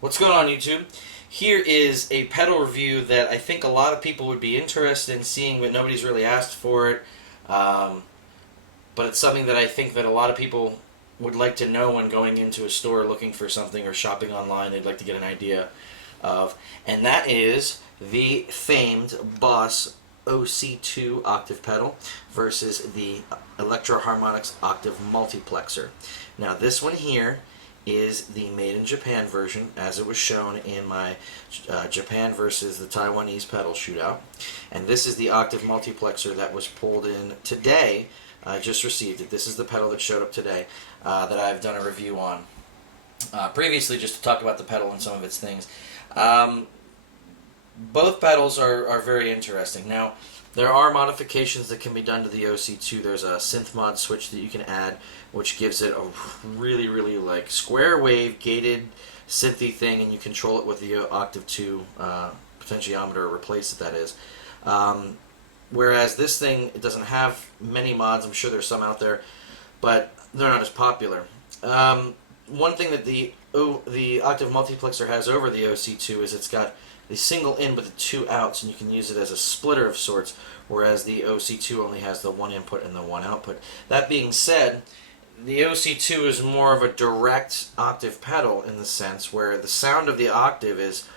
What's going on, YouTube? Here is a pedal review that I think a lot of people would be interested in seeing, but nobody's really asked for it. But it's something that I think that a lot of people would like to know when going into a store looking for something or shopping online. They'd like to get an idea of, and that is the famed Boss OC2 octave pedal versus the Electro Harmonix Octave Multiplexer. Now this one here is the made in Japan version, as it was shown in my Japan versus the Taiwanese pedal shootout. And this is the Octave Multiplexer that was pulled in today. I just received it. This is the pedal that showed up today that I've done a review on previously, just to talk about the pedal and some of its things. Both pedals are very interesting. Now, there are modifications that can be done to the OC2. There's a synth mod switch that you can add, which gives it a really like square wave gated synthy thing, and you control it with the Octave 2 potentiometer, or replace it, that is. Whereas this thing, it doesn't have many mods. I'm sure there's some out there, but they're not as popular. One thing that the Octave Multiplexer has over the OC2 is it's got the single in with the two outs, and you can use it as a splitter of sorts, whereas the OC2 only has the one input and the one output. That being said, the OC2 is more of a direct octave pedal in the sense where the sound of the octave is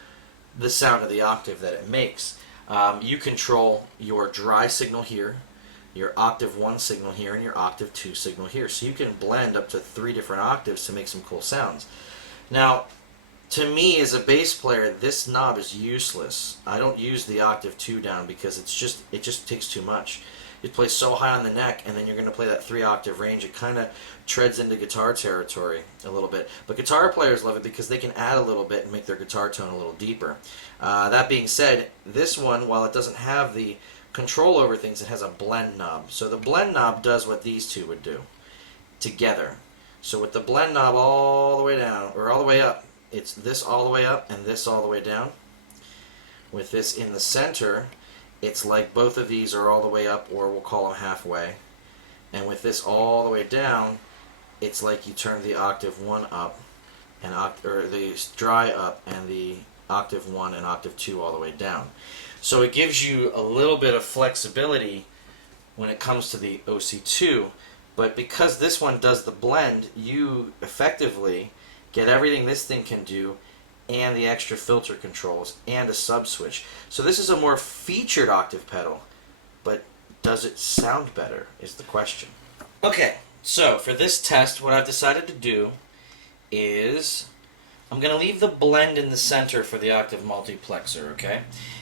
the sound of the octave that it makes. You control your dry signal here, your octave 1 signal here, and your octave 2 signal here. So you can blend up to 3 different octaves to make some cool sounds. Now, to me, as a bass player, this knob is useless. I don't use the octave 2 down because it just takes too much. You play so high on the neck, and then you're going to play that 3 octave range. It kind of treads into guitar territory a little bit. But guitar players love it because they can add a little bit and make their guitar tone a little deeper. That being said, this one, while it doesn't have the control over things, it has a blend knob. So the blend knob does what these two would do together. So with the blend knob all the way down, or all the way up, it's this all the way up and this all the way down. With this in the center, it's like both of these are all the way up, or we'll call them halfway. And with this all the way down, it's like you turn the octave 1 up, and or the dry up, and the octave 1 and octave 2 all the way down. So it gives you a little bit of flexibility when it comes to the OC2, but because this one does the blend, you effectively get everything this thing can do, and the extra filter controls, and a sub switch. So this is a more featured octave pedal, but does it sound better is the question. Okay, so for this test, what I've decided to do is I'm going to leave the blend in the center for the Octave Multiplexer, okay?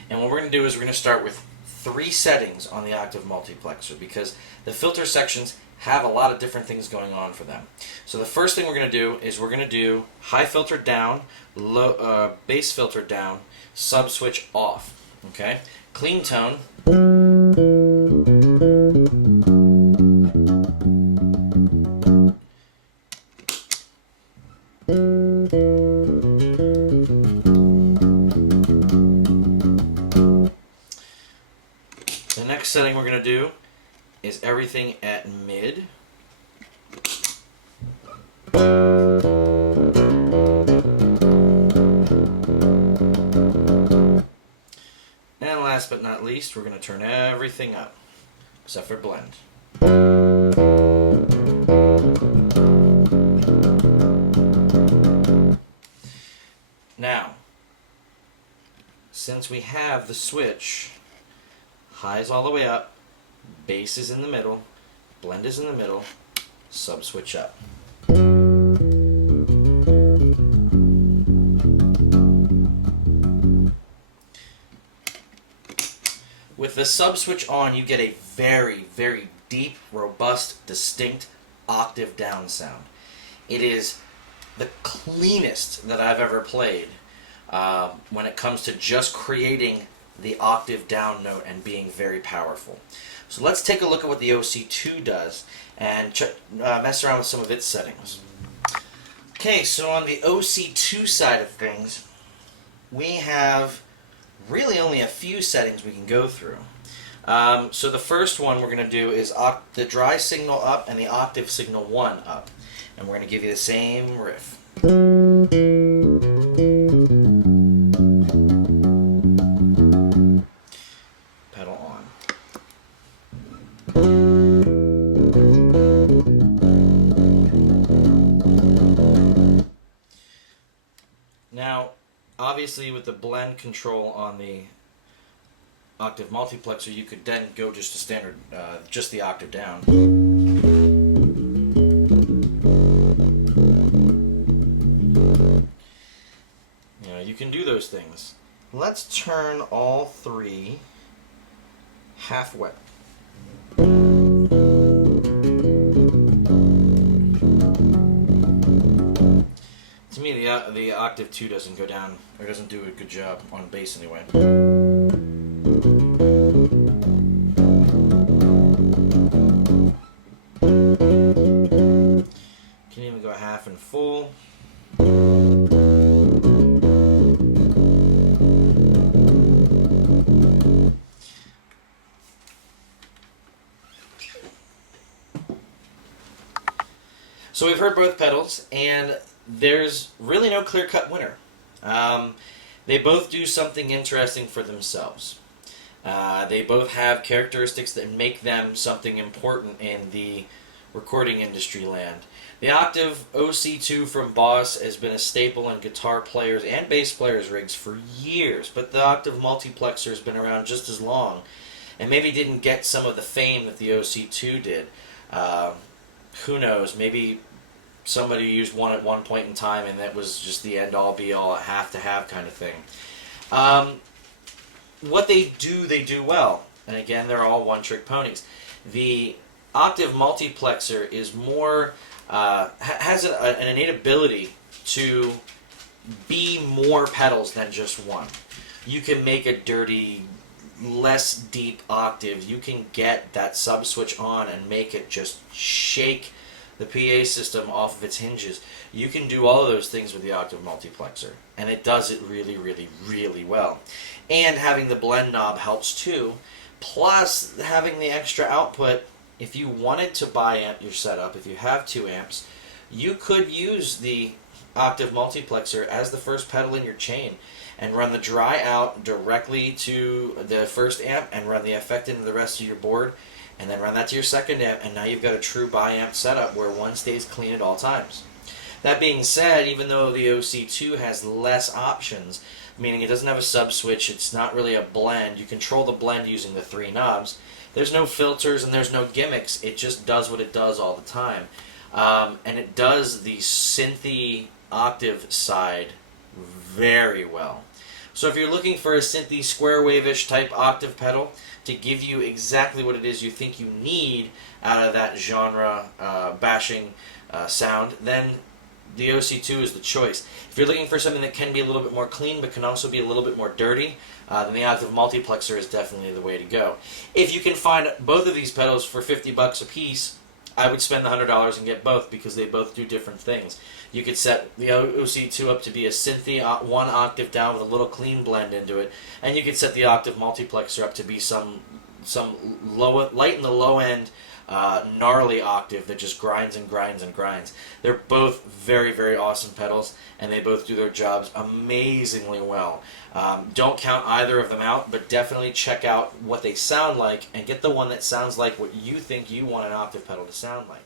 And what we're going to do is we're going to start with 3 settings on the Octave Multiplexer, because the filter sections have a lot of different things going on for them. So the first thing we're going to do is we're going to do high filter down, low, bass filter down, sub switch off. Okay? Clean tone. The next setting we're going to do is everything at mid. And last but not least, we're going to turn everything up, except for blend. Now, since we have the switch, high is all the way up, bass is in the middle, blend is in the middle, sub switch up. With the sub switch on, you get a very deep, robust, distinct octave down sound. It is the cleanest that I've ever played when it comes to just creating the octave down note and being very powerful. So let's take a look at what the OC2 does and mess around with some of its settings. Okay, so on the OC2 side of things, we have really only a few settings we can go through. So the first one we're going to do is the dry signal up and the octave signal 1 up. And we're going to give you the same riff. obviously with the blend control on the Octave Multiplexer, you could then go just a standard, just the octave down. You know, you can do those things. Let's turn all three half wet. To me, the octave 2 doesn't go down, or doesn't do a good job on bass anyway. Can even go half and full. So we've heard both pedals, and there's really no clear-cut winner. They both do something interesting for themselves. They both have characteristics that make them something important in the recording industry land. The Octave OC2 from Boss has been a staple in guitar players and bass players' rigs for years, but the Octave Multiplexer has been around just as long, and maybe didn't get some of the fame that the OC2 did. Who knows, maybe somebody used one at one point in time and that was just the end-all be-all, a have-to-have kind of thing. What they do well, and again, they're all one-trick ponies. The Octave Multiplexer is more, has an innate ability to be more pedals than just one. You can make a dirty, less deep octave. You can get that sub switch on and make it just shake the PA system off of its hinges. You can do all of those things with the Octave Multiplexer, and it does it really, really, really well. And having the blend knob helps too, plus having the extra output. If you wanted to bi-amp your setup, if you have 2 amps, you could use the Octave Multiplexer as the first pedal in your chain and run the dry out directly to the first amp and run the effect into the rest of your board, and then run that to your second amp, and now you've got a true bi-amp setup where one stays clean at all times. That being said, even though the OC2 has less options, meaning it doesn't have a sub switch, it's not really a blend, you control the blend using the 3 knobs, there's no filters and there's no gimmicks, it just does what it does all the time. And it does the synthy octave side very well. So if you're looking for a synthy square wave-ish type octave pedal to give you exactly what it is you think you need out of that genre bashing sound, then the OC2 is the choice. If you're looking for something that can be a little bit more clean but can also be a little bit more dirty, then the Octave Multiplexer is definitely the way to go. If you can find both of these pedals for $50 a piece, I would spend the $100 and get both, because they both do different things. You could set the OC2 up to be a synthy 1 octave down with a little clean blend into it, and you could set the Octave Multiplexer up to be some light in the low end, gnarly octave that just grinds and grinds and grinds. They're both very, very awesome pedals, and they both do their jobs amazingly well. Don't count either of them out, but definitely check out what they sound like and get the one that sounds like what you think you want an octave pedal to sound like.